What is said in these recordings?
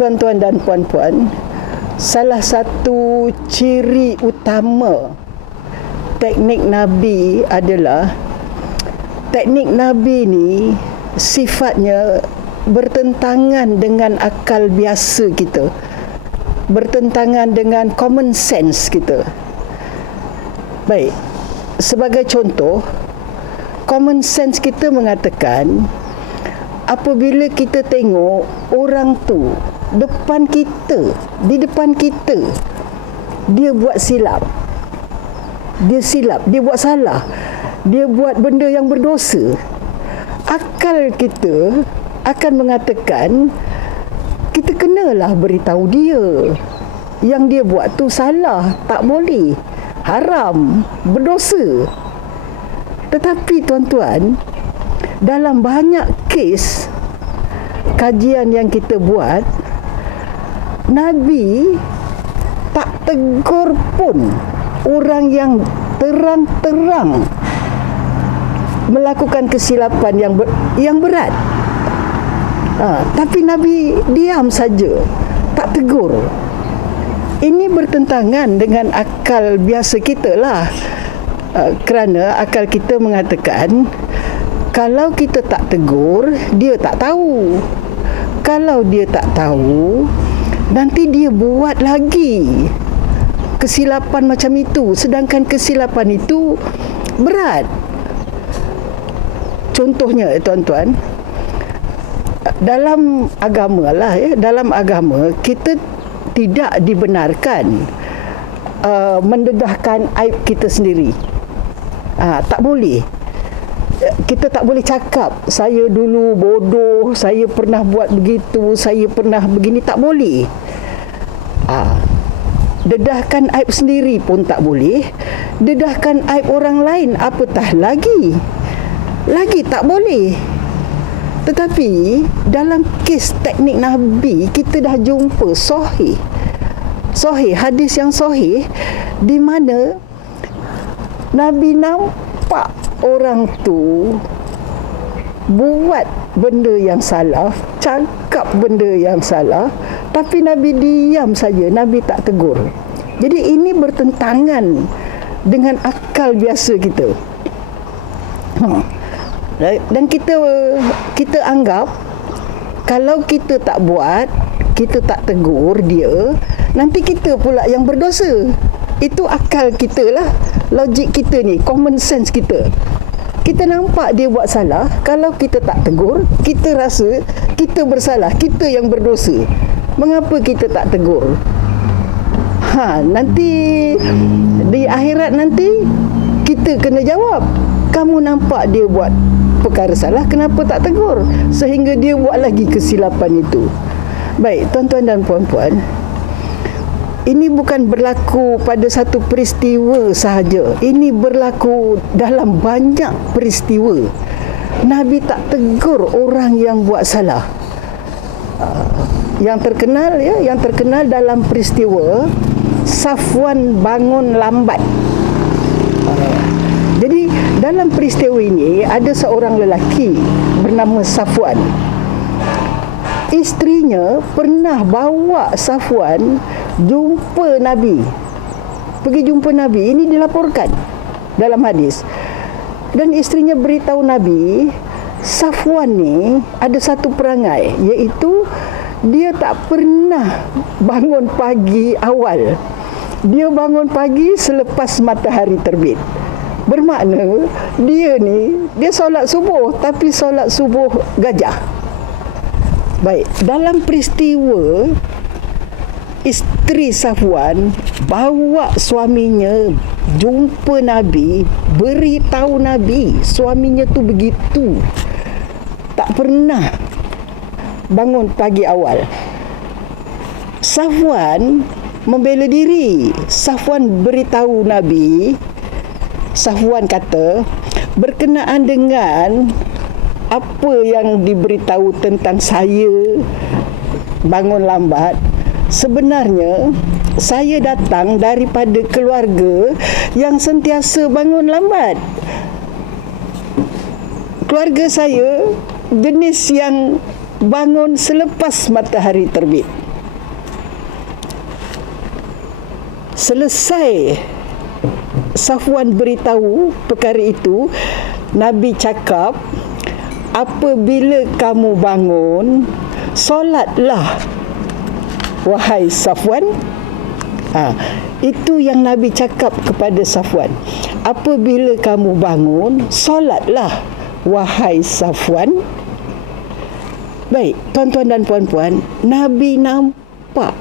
tuan-tuan dan puan-puan, salah satu ciri utama teknik Nabi adalah teknik Nabi ni sifatnya bertentangan dengan akal biasa kita, bertentangan dengan common sense kita. Baik, sebagai contoh, common sense kita mengatakan apabila kita tengok orang tu di depan kita dia buat silap, dia buat salah, dia buat benda yang berdosa, akal kita akan mengatakan kita kenalah beritahu dia yang dia buat tu salah, tak boleh, haram, berdosa. Tetapi tuan-tuan, dalam banyak kes kajian yang kita buat, Nabi tak tegur pun orang yang terang-terang melakukan kesilapan yang berat. Tapi Nabi diam saja, tak tegur. Ini bertentangan dengan akal biasa kita lah. Kerana akal kita mengatakan kalau kita tak tegur, dia tak tahu. Kalau dia tak tahu, nanti dia buat lagi kesilapan macam itu, sedangkan kesilapan itu berat. Contohnya tuan-tuan, dalam agama lah dalam agama kita tidak dibenarkan mendedahkan aib kita sendiri. Tak boleh. Kita tak boleh cakap saya dulu bodoh, saya pernah buat begitu, saya pernah begini, tak boleh. Dedahkan aib sendiri pun tak boleh. Dedahkan aib orang lain apatah lagi tak boleh. Tetapi dalam kes teknik Nabi, kita dah jumpa sahih hadis yang sahih di mana Nabi nampak orang tu buat benda yang salah, cakap benda yang salah, tapi Nabi diam saja, Nabi tak tegur. Jadi ini bertentangan dengan akal biasa kita. Dan kita anggap kalau kita tak buat, kita tak tegur dia, nanti kita pula yang berdosa. Itu akal kita lah, logik kita ni, common sense kita. Kita nampak dia buat salah, kalau kita tak tegur, kita rasa kita bersalah, kita yang berdosa. Mengapa kita tak tegur? Nanti di akhirat nanti kita kena jawab. Kamu nampak dia buat perkara salah, kenapa tak tegur? Sehingga dia buat lagi kesilapan itu. Baik, tuan-tuan dan puan-puan, ini bukan berlaku pada satu peristiwa sahaja. Ini berlaku dalam banyak peristiwa. Nabi tak tegur orang yang buat salah. Yang terkenal dalam peristiwa Safwan bangun lambat. Jadi dalam peristiwa ini ada seorang lelaki bernama Safwan. Isterinya pernah bawa Safwan jumpa Nabi. Pergi jumpa Nabi, ini dilaporkan dalam hadis. Dan isterinya beritahu Nabi, Safwan ni ada satu perangai, iaitu dia tak pernah bangun pagi awal. Dia bangun pagi selepas matahari terbit. Bermakna dia solat subuh, tapi solat subuh gajah. Baik, dalam peristiwa isteri Safwan bawa suaminya jumpa Nabi, beritahu Nabi suaminya tu begitu, tak pernah bangun pagi awal. Safwan membela diri. Safwan beritahu Nabi, Safwan kata, berkenaan dengan apa yang diberitahu tentang saya bangun lambat, sebenarnya saya datang daripada keluarga yang sentiasa bangun lambat. Keluarga saya jenis yang bangun selepas matahari terbit. Selesai Safwan beritahu perkara itu, Nabi cakap, apabila kamu bangun, solatlah wahai Safwan. Itu yang Nabi cakap kepada Safwan. Apabila kamu bangun, solatlah wahai Safwan. Baik, tuan-tuan dan puan-puan, Nabi nampak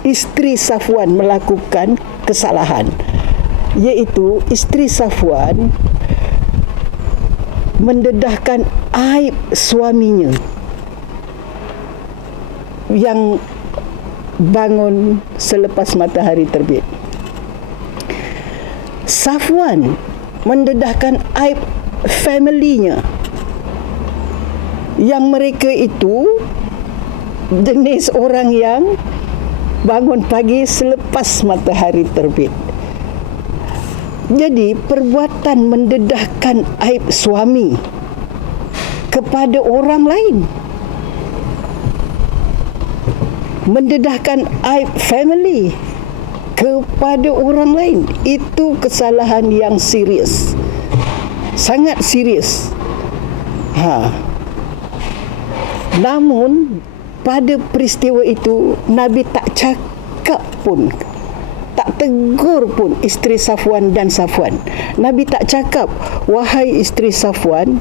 isteri Safwan melakukan kesalahan, iaitu isteri Safwan mendedahkan aib suaminya yang bangun selepas matahari terbit. Safwan mendedahkan aib familinya yang mereka itu jenis orang yang bangun pagi selepas matahari terbit. Jadi perbuatan mendedahkan aib suami kepada orang lain, mendedahkan aib family kepada orang lain, itu kesalahan yang serius, sangat serius. Namun pada peristiwa itu Nabi tak cakap pun, tak tegur pun isteri Safwan dan Safwan. Nabi tak cakap, wahai isteri Safwan,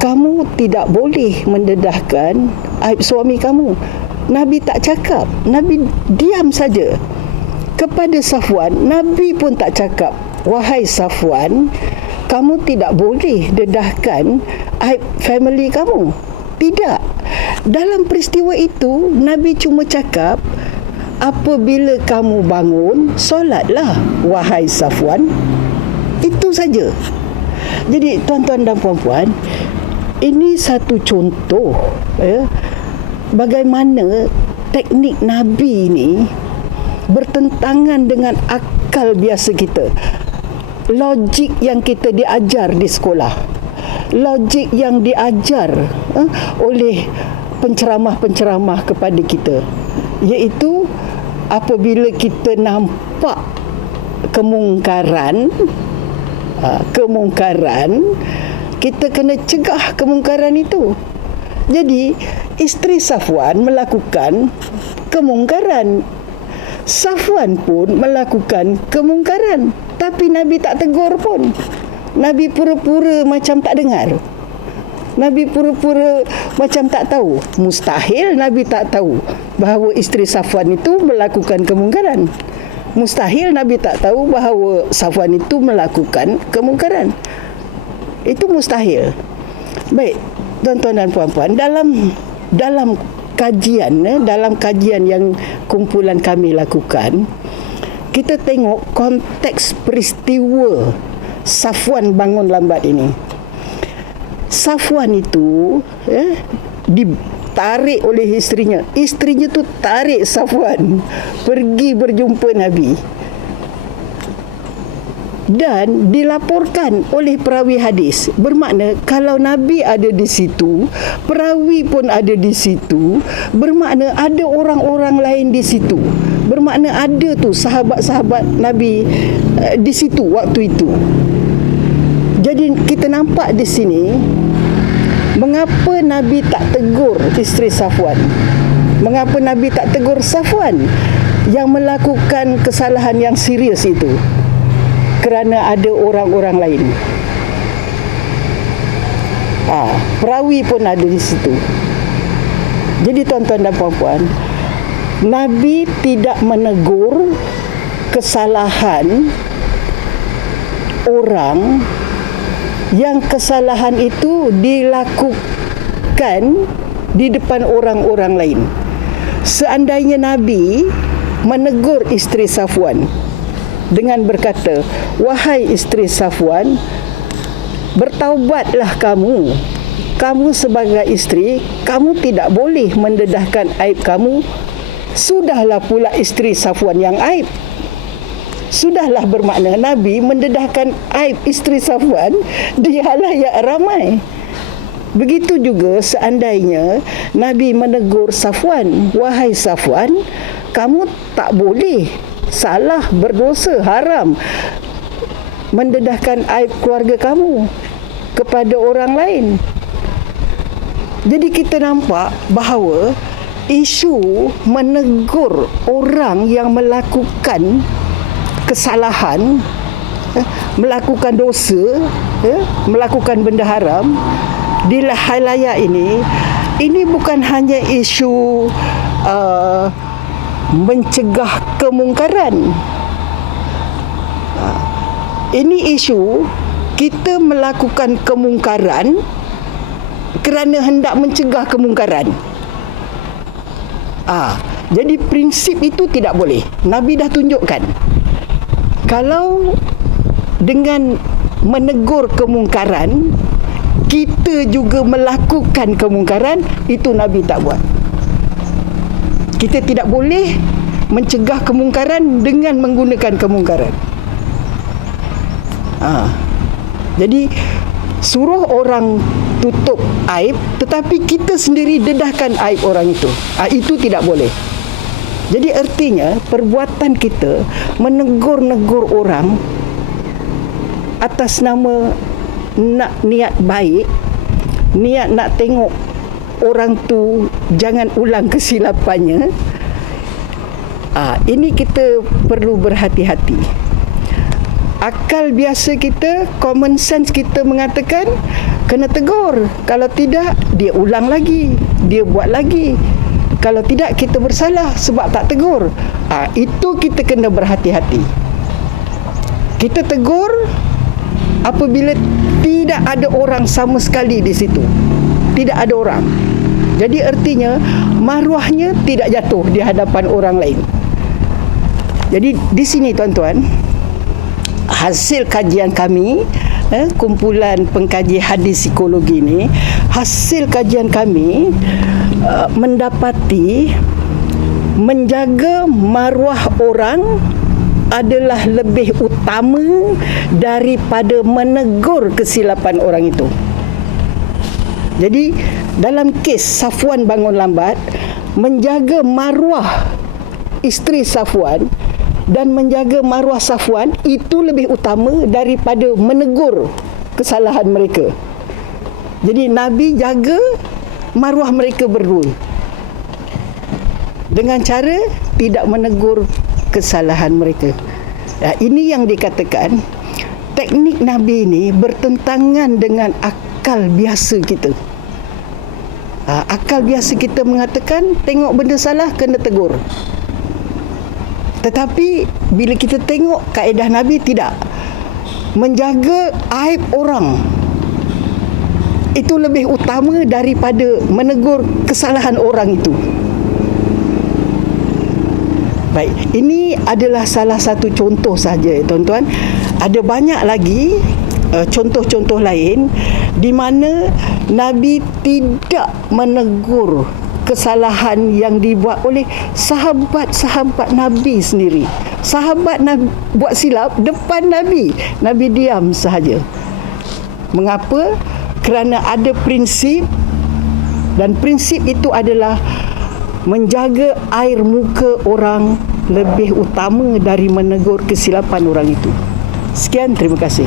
kamu tidak boleh mendedahkan aib suami kamu. Nabi tak cakap, Nabi diam saja. Kepada Safwan, Nabi pun tak cakap, wahai Safwan, kamu tidak boleh dedahkan aib family kamu. Tidak. Dalam peristiwa itu, Nabi cuma cakap, apabila kamu bangun, solatlah wahai Safwan. Itu saja. Jadi tuan-tuan dan puan-puan, ini satu contoh bagaimana teknik Nabi ini bertentangan dengan akal biasa kita. Logik yang kita diajar di sekolah, logik yang diajar oleh penceramah-penceramah kepada kita, iaitu apabila kita nampak kemungkaran, kita kena cegah kemungkaran itu. Jadi isteri Safwan melakukan kemungkaran, Safwan pun melakukan kemungkaran, tapi Nabi tak tegur pun. Nabi pura-pura macam tak dengar. Nabi pura-pura macam tak tahu. Mustahil Nabi tak tahu bahawa isteri Safwan itu melakukan kemungkaran. Mustahil Nabi tak tahu bahawa Safwan itu melakukan kemungkaran. Itu mustahil. Baik, tuan-tuan dan puan-puan, dalam kajian yang kumpulan kami lakukan, kita tengok konteks peristiwa Safwan bangun lambat ini. Safwan itu ditarik oleh isterinya. Isterinya tu tarik Safwan pergi berjumpa Nabi. Dan dilaporkan oleh perawi hadis. Bermakna kalau Nabi ada di situ, perawi pun ada di situ, bermakna ada orang-orang lain di situ. Bermakna ada tu sahabat-sahabat Nabi di situ waktu itu. Jadi kita nampak di sini mengapa Nabi tak tegur isteri Safwan. Mengapa Nabi tak tegur Safwan yang melakukan kesalahan yang serius itu? Kerana ada orang-orang lain. Perawi pun ada di situ. Jadi tuan-tuan dan puan-puan, Nabi tidak menegur kesalahan orang yang kesalahan itu dilakukan di depan orang-orang lain. Seandainya Nabi menegur isteri Safwan dengan berkata, wahai isteri Safwan, bertaubatlah kamu. Kamu sebagai isteri, kamu tidak boleh mendedahkan aib kamu. Sudahlah pula isteri Safwan yang aib. Sudahlah, bermakna Nabi mendedahkan aib isteri Safwan di halayak ramai. Begitu juga seandainya Nabi menegur Safwan, wahai Safwan, kamu tak boleh salah, berdosa, haram mendedahkan aib keluarga kamu kepada orang lain. Jadi kita nampak bahawa isu menegur orang yang melakukan kesalahan, melakukan dosa, melakukan benda haram di halayak ini bukan hanya isu mencegah kemungkaran. Ini isu kita melakukan kemungkaran kerana hendak mencegah kemungkaran. Jadi prinsip itu tidak boleh. Nabi dah tunjukkan. Kalau dengan menegur kemungkaran, kita juga melakukan kemungkaran, itu Nabi tak buat. Kita tidak boleh mencegah kemungkaran dengan menggunakan kemungkaran. Jadi suruh orang tutup aib, tetapi kita sendiri dedahkan aib orang itu. Itu tidak boleh. Jadi artinya perbuatan kita menegur-negur orang atas nama nak niat baik, niat nak tengok orang tu jangan ulang kesilapannya, ini kita perlu berhati-hati. Akal biasa kita, common sense kita mengatakan kena tegur. Kalau tidak, dia ulang lagi, dia buat lagi. Kalau tidak, kita bersalah sebab tak tegur. Itu kita kena berhati-hati. Kita tegur apabila tidak ada orang sama sekali di situ. Tidak ada orang. Jadi artinya maruahnya tidak jatuh di hadapan orang lain. Jadi di sini tuan-tuan, hasil kajian kami, kumpulan pengkaji hadis psikologi ini, hasil kajian kami mendapati menjaga maruah orang adalah lebih utama daripada menegur kesilapan orang itu. Jadi dalam kes Safwan bangun lambat, menjaga maruah isteri Safwan dan menjaga maruah Safwan itu lebih utama daripada menegur kesalahan mereka. Jadi Nabi jaga maruah mereka berdua dengan cara tidak menegur kesalahan mereka. Ini yang dikatakan teknik Nabi ini bertentangan dengan akal biasa kita. Akal biasa kita mengatakan tengok benda salah kena tegur. Tetapi bila kita tengok kaedah Nabi, tidak. Menjaga aib orang itu lebih utama daripada menegur kesalahan orang itu. Baik, ini adalah salah satu contoh saja, tuan-tuan. Ada banyak lagi contoh-contoh lain di mana Nabi tidak menegur kesalahan yang dibuat oleh sahabat-sahabat Nabi sendiri. Sahabat Nabi buat silap depan Nabi, Nabi diam sahaja. Mengapa? Kerana ada prinsip, dan prinsip itu adalah menjaga air muka orang lebih utama dari menegur kesilapan orang itu. Sekian, terima kasih.